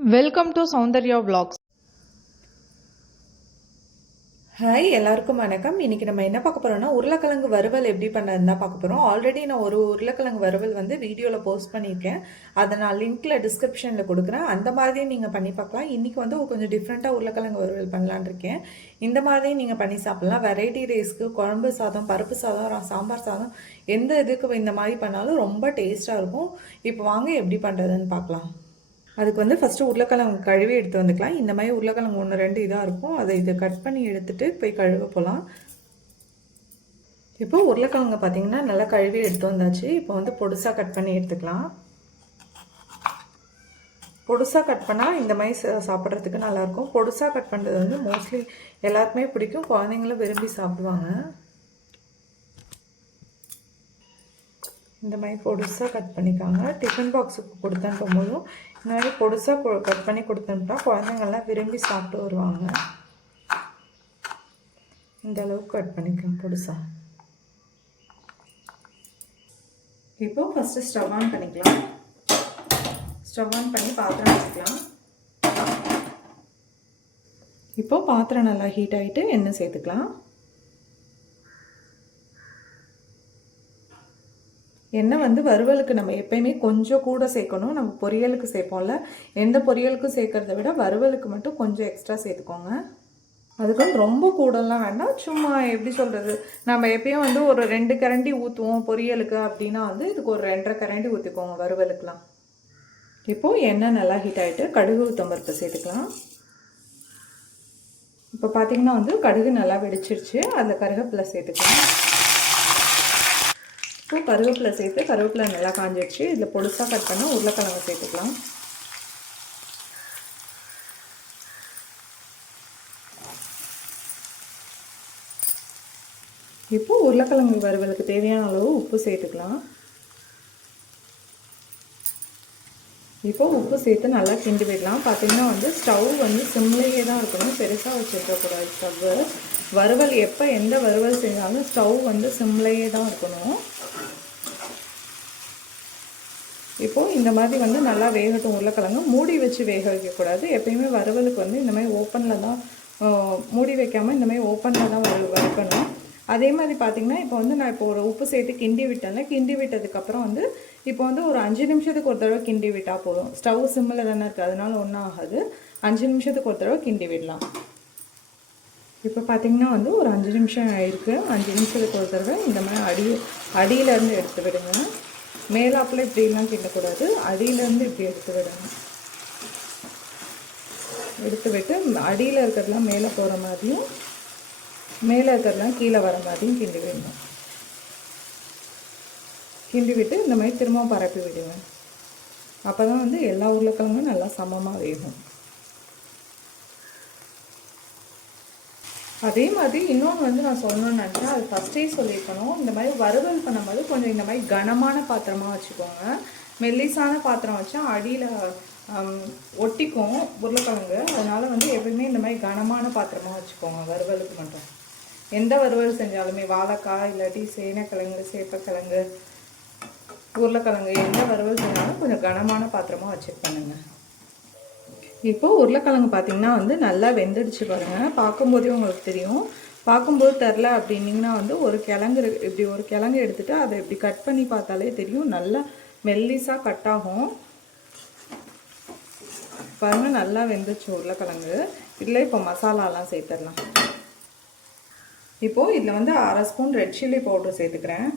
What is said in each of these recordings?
Welcome to Soundarya vlogs. Hi எல்லாருக்கும் வணக்கம். இன்றைக்கி நம்ம என்ன பார்க்க போகிறோம்னா உருளைக்கிழங்கு வறுவல் எப்படி பண்ணதுன்னு தான் பார்க்க போகிறோம். ஆல்ரெடி நான் ஒரு உருளைக்கிழங்கு வறுவல் வந்து வீடியோவில் போஸ்ட் பண்ணியிருக்கேன். அதை நான் லிங்க்கில் டிஸ்கிரிப்ஷனில் கொடுக்குறேன். அந்த மாதிரி நீங்கள் பண்ணி பார்க்கலாம். இன்றைக்கி வந்து கொஞ்சம் டிஃப்ரெண்ட்டாக உருளைக்கிழங்கு வறுவல் பண்ணலான் இருக்கேன். இந்த மாதிரி நீங்கள் பண்ணி சாப்பிட்லாம். வெரைட்டி ரைஸ்க்கு, குழம்பு சாதம், பருப்பு சாதம், சாம்பார் சாதம், எந்த இதுக்கு இந்த மாதிரி பண்ணாலும் ரொம்ப டேஸ்ட்டாக இருக்கும். இப்போ வாங்க எப்படி பண்ணுறதுன்னு பார்க்கலாம். அதுக்கு வந்து ஃபஸ்ட்டு உருளைக்கிழங்கு கழுவி எடுத்து வந்துக்கலாம். இந்த மாதிரி உருளைக்கிழங்கு 1-2 இதாக இருக்கும். அதை இதை கட் பண்ணி எடுத்துகிட்டு போய் கழுவ போகலாம். இப்போ உருளைக்கிழங்கு பார்த்திங்கன்னா நல்லா கழுவி எடுத்து வந்தாச்சு. இப்போ வந்து பொடுசாக கட் பண்ணி எடுத்துக்கலாம். பொடுசாக கட் பண்ணால் இந்த மாதிரி சாப்பிட்றதுக்கு நல்லாயிருக்கும். பொடுசாக கட் பண்ணுறது வந்து மோஸ்ட்லி எல்லாருக்குமே பிடிக்கும். குழந்தைங்களும் விரும்பி சாப்பிடுவாங்க. இந்த மாதிரி பொடுசாக கட் பண்ணிக்காங்க. டிஃபன் பாக்ஸுக்கு கொடுத்தனுப்பும் போதும் இந்த மாதிரி பொடுசாக கட் பண்ணி கொடுத்தனுப்பா குழந்தைங்கள்லாம் விரும்பி சாப்பிட்டு வருவாங்க. இந்த அளவுக்கு கட் பண்ணிக்கலாம் பொடுசாக. இப்போ ஃபஸ்ட்டு ஸ்டவ் ஆன் பண்ணிக்கலாம். ஸ்டவ் ஆன் பண்ணி பாத்திரம் வச்சுக்கலாம். இப்போ பாத்திரம் நல்லா ஹீட் ஆகிட்டு எண்ணெய் சேர்த்துக்கலாம். எண்ணெய் வந்து வறுவலுக்கு நம்ம எப்பயுமே கொஞ்சம் கூட சேர்க்கணும். நம்ம பொரியலுக்கு சேர்ப்போம்ல, எந்த பொரியலுக்கும் சேர்க்கறத விட வறுவலுக்கு மட்டும் கொஞ்சம் எக்ஸ்ட்ரா சேர்த்துக்கோங்க. அதுக்கு ரொம்ப கூடலாம் வேண்டாம். சும்மா எப்படி சொல்கிறது, நம்ம எப்பயும் வந்து ஒரு 2 கரண்டி ஊற்றுவோம் பொரியலுக்கு அப்படின்னா வந்து இதுக்கு ஒரு 2.5 கரண்டி ஊற்றிக்கோங்க வறுவலுக்குலாம். இப்போது எண்ணெய் நல்லா ஹீட் ஆகிட்டு கடுகு உளுத்தம்பருப்பு சேர்த்துக்கலாம். இப்போ பார்த்திங்கன்னா வந்து கடுகு நல்லா வெடிச்சிருச்சு. அதில் கருவேப்பிலை சேர்த்துக்கலாம். இப்போ கருவேப்பிலை சேர்த்து கருவேப்பிலை நல்லா காஞ்சிடுச்சு. இதில் பொடுசாக கட் பண்ண உருளைக்கிழங்கு சேர்த்துக்கலாம். இப்போ உருளைக்கிழங்கு வறுவலுக்கு தேவையான அளவு உப்பு சேர்த்துக்கலாம். இப்போ உப்பு சேர்த்து நல்லா கிண்டி விடலாம். பார்த்திங்கன்னா வந்து ஸ்டவ் வந்து சிம்லேயே தான் இருக்கணும். பெருசாக வச்சுருக்கக்கூடாது ஸ்டவ்வு. வறுவல் எப்போ எந்த வறுவல் செஞ்சாலும் ஸ்டவ் வந்து சிம்லேயே தான் இருக்கணும். இப்போது இந்த மாதிரி வந்து நல்லா வேகட்டும் உருளைக்கிழங்கு. மூடி வச்சு வேக வைக்கக்கூடாது. எப்பயுமே வறுவலுக்கு வந்து இந்த மாதிரி ஓப்பனில் தான், மூடி வைக்காமல் இந்த மாதிரி ஓப்பனில் தான் வறுக்கணும். அதே மாதிரி பார்த்திங்கன்னா இப்போ வந்து நான் இப்போ ஒரு உப்பு சேர்த்து கிண்டி விட்டேன்ல, கிண்டி விட்டதுக்கப்புறம் வந்து இப்போ வந்து ஒரு 5 நிமிஷத்துக்கு ஒரு தடவை கிண்டி விட்டால் போதும். ஸ்டவ் சிம்மில் தானே இருக்குது, அதனால ஒன்றும் ஆகாது. 5 நிமிஷத்துக்கு ஒரு தடவை கிண்டி விடலாம். இப்போ பார்த்திங்கன்னா வந்து ஒரு 5 நிமிஷம் ஆகிருக்கு. 5 நிமிஷத்துக்கு ஒரு தடவை இந்த மாதிரி அடியிலேருந்து எடுத்து விடுங்க. மேலாப்பில் இப்படிலாம் கிண்டக்கூடாது. அடியிலேருந்து இப்படி எடுத்து விடணும். எடுத்து விட்டு அடியில் இருக்கிறதுலாம் மேலே போகிற மாதிரியும் மேலே இருக்கிறதுலாம் கீழே வர மாதிரியும் கிண்டி விடணும். கிண்டி விட்டு இந்த மாதிரி திரும்ப பரப்பி விடுவேன். அப்போ தான் வந்து எல்லா உருளைக்கிழங்கும் நல்லா சமமாக வேகும். அதே மாதிரி இன்னொன்று வந்து நான் சொல்லணும்னு நினச்சேன், அது ஃபஸ்ட்டே சொல்லியிருக்கணும். இந்த மாதிரி வறுவல் பண்ணும்போது கொஞ்சம் இந்த மாதிரி கனமான பாத்திரமாக வச்சுக்கோங்க. மெல்லிசான பாத்திரம் வச்சா அடியில் ஒட்டிக்கும் உருளைக்கிழங்கு. அதனால் வந்து எப்பவுமே இந்த மாதிரி கனமான பாத்திரமாக வச்சுக்கோங்க வறுவலுக்கு மட்டும். எந்த வறுவல் செஞ்சாலுமே வாழைக்காய் இல்லாட்டி சேனைக்கிழங்கு, சேப்பக்கிழங்கு, உருளைக்கிழங்கு எந்த வறுவல் செஞ்சாலும் கொஞ்சம் கனமான பாத்திரமாக வச்சுட்டு பண்ணுங்க. இப்போது உருளைக்கிழங்கு பார்த்திங்கன்னா வந்து நல்லா வெந்துடுச்சு பாருங்கள். பார்க்கும்போதே உங்களுக்கு தெரியும். பார்க்கும்போது தெரில அப்படின்னிங்கன்னா வந்து ஒரு கிழங்கு இப்படி ஒரு கிழங்கு எடுத்துகிட்டு அதை இப்படி கட் பண்ணி பார்த்தாலே தெரியும். நல்லா மெல்லிஸாக கட் ஆகும் பாருங்கள். நல்லா வெந்துச்சு உருளைக்கிழங்கு. இதில் இப்போ மசாலாலாம் சேர்த்துடலாம். இப்போது இதில் வந்து 1/2 ஸ்பூன் ரெட் சில்லி பவுடர் சேர்த்துக்கிறேன்.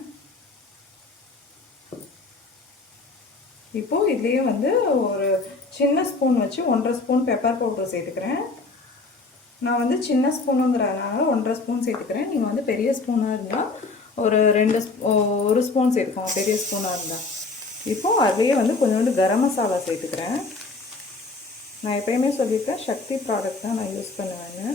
இப்போது இதுலேயே வந்து ஒரு சின்ன ஸ்பூன் வச்சு 1.5 ஸ்பூன் பெப்பர் பவுடர் சேர்த்துக்கிறேன். நான் வந்து சின்ன ஸ்பூனுங்கிறதுனால 1.5 ஸ்பூன் சேர்த்துக்கிறேன். நீங்கள் வந்து பெரிய ஸ்பூனாக இருந்தால் ஒரு 1 ஸ்பூன் சேர்த்துக்கோங்க, பெரிய ஸ்பூனாக இருந்தால். இப்போது அதுலேயே வந்து கொஞ்சோண்டு கரம் மசாலா சேர்த்துக்கிறேன். நான் எப்பயுமே சொல்லியிருக்கேன், சக்தி ப்ராடக்ட் தான் நான் யூஸ் பண்ணுவேன்னு.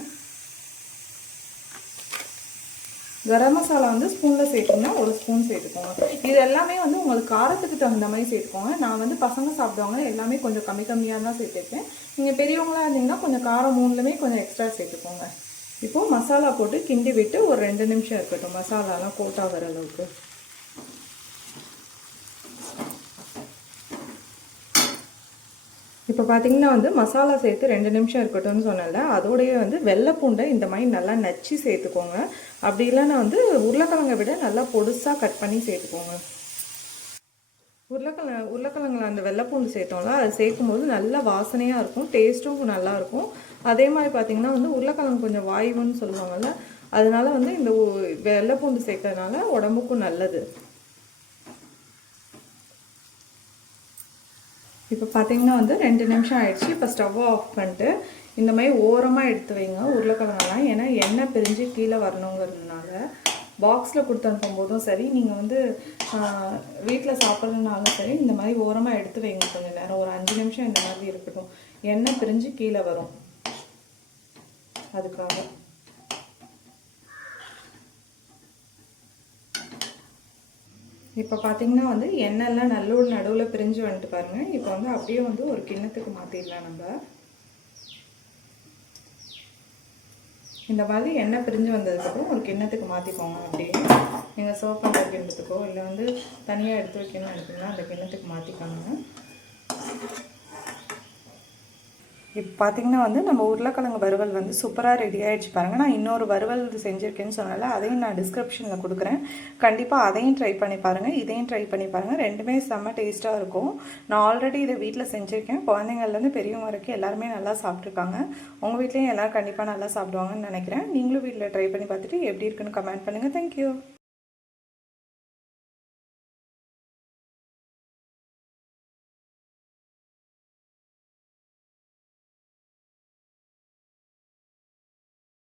கரம் மசாலா வந்து ஸ்பூனில் சேர்த்தோம்னா 1 ஸ்பூன் சேர்த்துக்கோங்க. இது எல்லாமே வந்து உங்களுக்கு காரத்துக்கு தகுந்த மாதிரி சேர்த்துக்கோங்க. நான் வந்து பசங்க சாப்பிடுவாங்க, எல்லாமே கொஞ்சம் கம்மியாக தான் சேர்த்துருக்கேன். நீங்கள் பெரியவங்களாக இருந்தீங்கன்னா கொஞ்சம் காரம் 3லுமே கொஞ்சம் எக்ஸ்ட்ரா சேர்த்துக்கோங்க. இப்போது மசாலா போட்டு கிண்டி விட்டு ஒரு 2 நிமிஷம் இருக்கட்டும், மசாலாலாம் கோட் ஆகிற அளவுக்கு. இப்போ பார்த்தீங்கன்னா வந்து மசாலா சேர்த்து 2 நிமிஷம் இருக்கட்டும்னு சொன்னேன்ல, அதோடயே வந்து வெள்ளை பூண்டை இந்த மாதிரி நல்லா நச்சு சேர்த்துக்கோங்க. அப்படி இல்லைன்னா வந்து உருளைக்கிழங்கை விட நல்லா பொடுசாக கட் பண்ணி சேர்த்துக்கோங்க. உருளைக்கிழங்குல அந்த வெள்ளைப்பூண்டு சேர்த்தோம்ல, அது சேர்க்கும்போது நல்லா வாசனையாக இருக்கும், டேஸ்ட்டும் நல்லாயிருக்கும். அதே மாதிரி பார்த்தீங்கன்னா வந்து உருளைக்கிழங்கு கொஞ்சம் வாய்வுன்னு சொல்லுவாங்கள்ல, அதனால வந்து இந்த வெள்ளைப்பூண்டு சேர்க்கறதுனால உடம்புக்கும் நல்லது. இப்போ பார்த்தீங்கன்னா வந்து 2 நிமிஷம் ஆயிடுச்சு. இப்போ ஸ்டவ்வை ஆஃப் பண்ணிட்டு இந்த மாதிரி ஓரமாக எடுத்து வைங்க உருளைக்கிழங்கெல்லாம். ஏன்னா எண்ணெய் பிரிஞ்சு கீழே வரணுங்கிறதுனால. பாக்ஸில் கொடுத்து அனுப்பும்போதும் சரி, நீங்கள் வந்து வீட்டில் சாப்பிட்றதுனாலும் சரி, இந்த மாதிரி ஓரமாக எடுத்து வைங்க கொஞ்சம் நேரம். ஒரு 5 நிமிஷம் இந்த மாதிரி இருக்கட்டும். எண்ணெய் பிரிஞ்சு கீழே வரும், அதுக்காக. இப்போ பார்த்தீங்கன்னா வந்து எண்ணெய்லாம் நடுவில் பிரிஞ்சு வந்துட்டு பாருங்கள். இப்போ வந்து அப்படியே வந்து ஒரு கிண்ணத்துக்கு மாற்றிடலாம் நம்ம. இந்த மாதிரி எண்ணெய் பிரிஞ்சு வந்ததுக்கப்புறம் ஒரு கிண்ணத்துக்கு மாற்றிக்கோங்க. அப்படியே நீங்கள் சர்வ் பண்ணுற கிண்ணத்துக்கோ இல்லை வந்து தனியாக எடுத்து வைக்கணும்னு நினைக்கிறீங்கன்னா அந்த கிண்ணத்துக்கு மாற்றிக்கோங்க. இப்போ பார்த்தீங்கன்னா வந்து நம்ம உருளைக்கிழங்கு வறுவல் வந்து சூப்பராக ரெடி ஆகிடுச்சு பாருங்கள். நான் இன்னொரு வறுவல் செஞ்சுருக்கேன்னு சொன்னால அதையும் நான் டிஸ்கிரிப்ஷனில் கொடுக்குறேன். கண்டிப்பாக அதையும் ட்ரை பண்ணி பாருங்கள், இதையும் ட்ரை பண்ணி பாருங்கள். ரெண்டுமே செம்ம டேஸ்ட்டாக இருக்கும். நான் ஆல்ரெடி இதை வீட்டில் செஞ்சுருக்கேன். குழந்தைங்கள்லேருந்து பெரியவங்க வரைக்கும் எல்லாருமே நல்லா சாப்பிட்ருக்காங்க. உங்கள் வீட்லேயும் எல்லோரும் கண்டிப்பாக நல்லா சாப்பிடுவாங்கன்னு நினைக்கிறேன். நீங்களும் வீட்டில் ட்ரை பண்ணி பார்த்துட்டு எப்படி இருக்குன்னு கமெண்ட் பண்ணுங்கள். தேங்க்யூ.